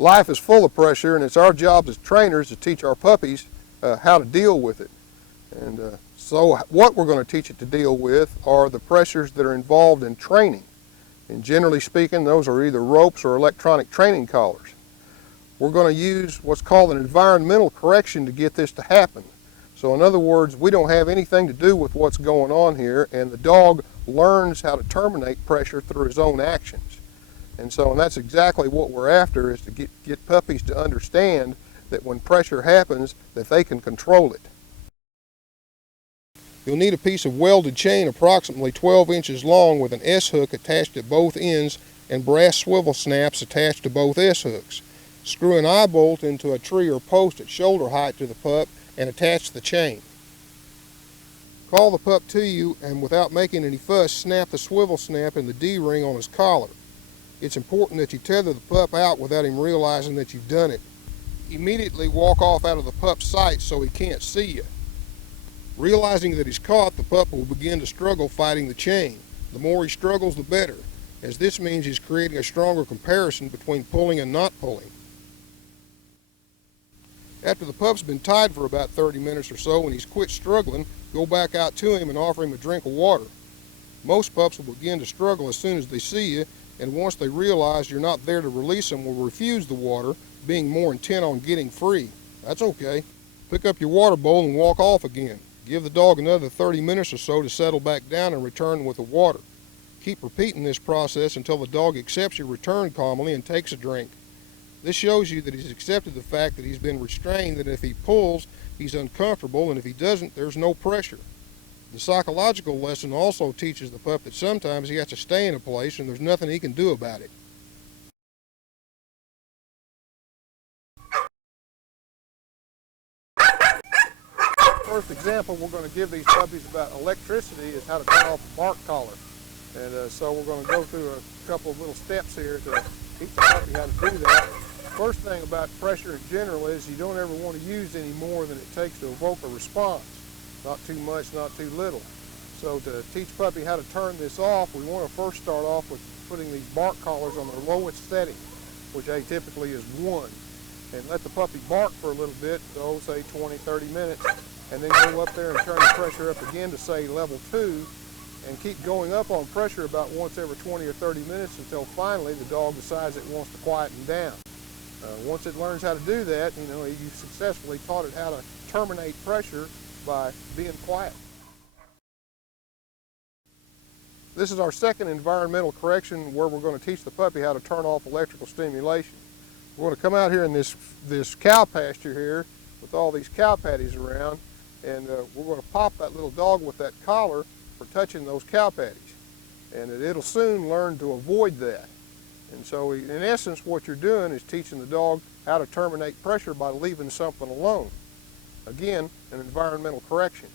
Life is full of pressure, and it's our job as trainers to teach our puppies how to deal with it. And so what we're going to teach it to deal with are the pressures that are involved in training. And generally speaking, those are either ropes or electronic training collars. We're going to use what's called an environmental correction to get this to happen. So in other words, we don't have anything to do with what's going on here, and the dog learns how to terminate pressure through his own actions. And that's exactly what we're after, is to get puppies to understand that when pressure happens, that they can control it. You'll need a piece of welded chain approximately 12 inches long with an S-hook attached at both ends and brass swivel snaps attached to both S-hooks. Screw an eye bolt into a tree or post at shoulder height to the pup and attach the chain. Call the pup to you, and without making any fuss, snap the swivel snap in the D-ring on his collar. It's important that you tether the pup out without him realizing that you've done it. Immediately walk off out of the pup's sight so he can't see you. Realizing that he's caught, the pup will begin to struggle fighting the chain. The more he struggles, the better, as this means he's creating a stronger comparison between pulling and not pulling. After the pup's been tied for about 30 minutes or so and he's quit struggling, go back out to him and offer him a drink of water. Most pups will begin to struggle as soon as they see you, and once they realize you're not there to release them, will refuse the water, being more intent on getting free. That's okay. Pick up your water bowl and walk off again. Give the dog another 30 minutes or so to settle back down and return with the water. Keep repeating this process until the dog accepts your return calmly and takes a drink. This shows you that he's accepted the fact that he's been restrained, that if he pulls, he's uncomfortable, and if he doesn't, there's no pressure. The psychological lesson also teaches the pup that sometimes he has to stay in a place and there's nothing he can do about it. First example we're going to give these puppies about electricity is how to turn off a bark collar. And so we're going to go through a couple of little steps here to teach the puppy how to do that. First thing about pressure in general is you don't ever want to use any more than it takes to evoke a response. Not too much, not too little. So to teach puppy how to turn this off, we want to first start off with putting these bark collars on their lowest setting, which atypically is 1. And let the puppy bark for a little bit, so say 20, 30 minutes, and then go up there and turn the pressure up again to say level 2, and keep going up on pressure about once every 20 or 30 minutes until finally the dog decides it wants to quieten down. Once it learns how to do that, you've successfully taught it how to terminate pressure by being quiet. This is our second environmental correction, where we're going to teach the puppy how to turn off electrical stimulation. We're going to come out here in this cow pasture here with all these cow patties around, and we're going to pop that little dog with that collar for touching those cow patties. And it'll soon learn to avoid that. And so in essence what you're doing is teaching the dog how to terminate pressure by leaving something alone. Again, an environmental correction.